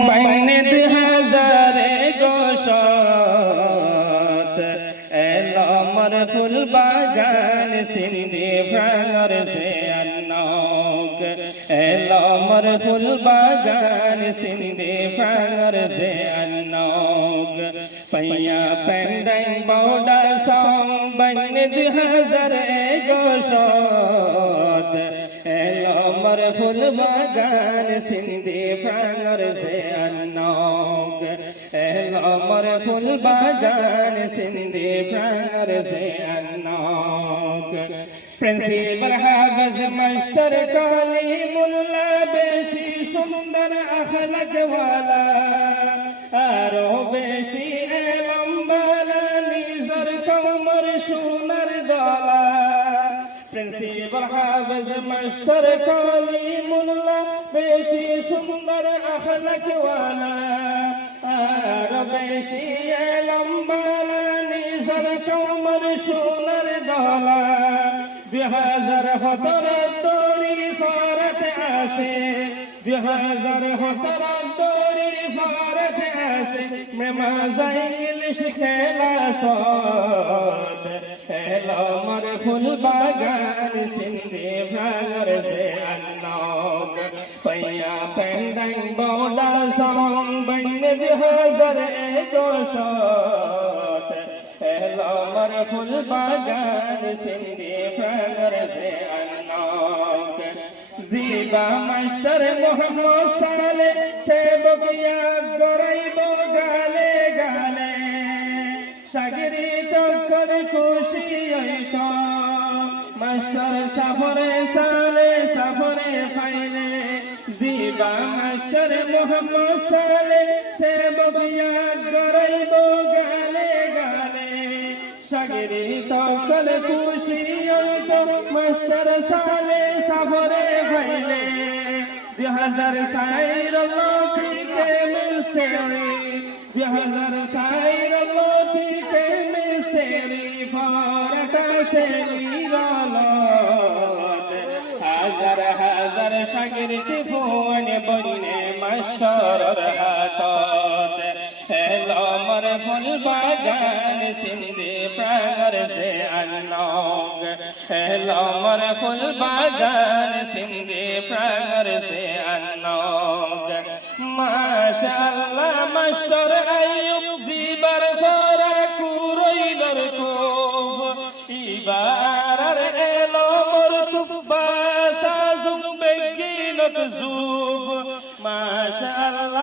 বাইনে হাজারে গোশত এলো আমার ফুল বাগান সিন্ধি ভাঙর সে আন্নক এলো আমার ফুল বাগান সিন্ধি ভাঙর সে আন্নক পাইয়া পেন্ডাই বৌডা সং বাইনে হাজারে গোশত এলো আমার ফুল বাগান সিন্ধি ভাঙর সে আন্নক এলো আমার ফুল বাগান সিন্ধি ভাঙর সে আন্নক প্রিন্সিপাল হাফেজ মাস্টার কালিমুল্লাহ বেশি সুন্দর আখলাক ওয়ালা আরো বেশি এলম বালা নিজর কমর সোনার গলা প্রিন্সিপাল হাফেজ মাস্টার কালিমুল্লাহ বেশি সুন্দর আখলাক ওয়ালা আর বেশি এলম বালা নিজর কমর সোনার গলা 2017 তরি ফরত আসে 2017 তরি ফরত আসে মেমাজাইল শিখেলা সদ এলো আমার ফুল বাগান সিন্ধি ভাঙর সে আন্নক পাইয়া পেন্ডাই বৌডা সং বাইনে 2021 এলো আমার ফুল বাগান সিন্ধি ভাঙর সে আন্নক জিবা মাস্টার মোহাম্মদ সালে সে বকিয়া গড়াইব গালে গালে সাগরি টক্কর খুশি হইত মাস্টার সাফরে সালে সাফরে ফাইলে জিবা মাস্টার মোহাম্মদ সালে সে বকিয়া গড়াইব গালে গালে সাগরি টক্কর খুশি হইত মাস্টার সালে সাফরে ফাইলে 2004 লতিকে মিস্টেরি 2004 লতিকে মিস্টেরি ফরটা সে নিরলত হাজার হাজার শাগির্দ ফোন বইনে মাস্টারর হাতত এলো আমার ফুল বাগান সিন্ধি ভাঙর সে আন্নক এলো আমার ফুল বাগান সিন্ধি ভাঙর সে আন্নক মাশাআল্লাহ মাস্টার আইয়ুব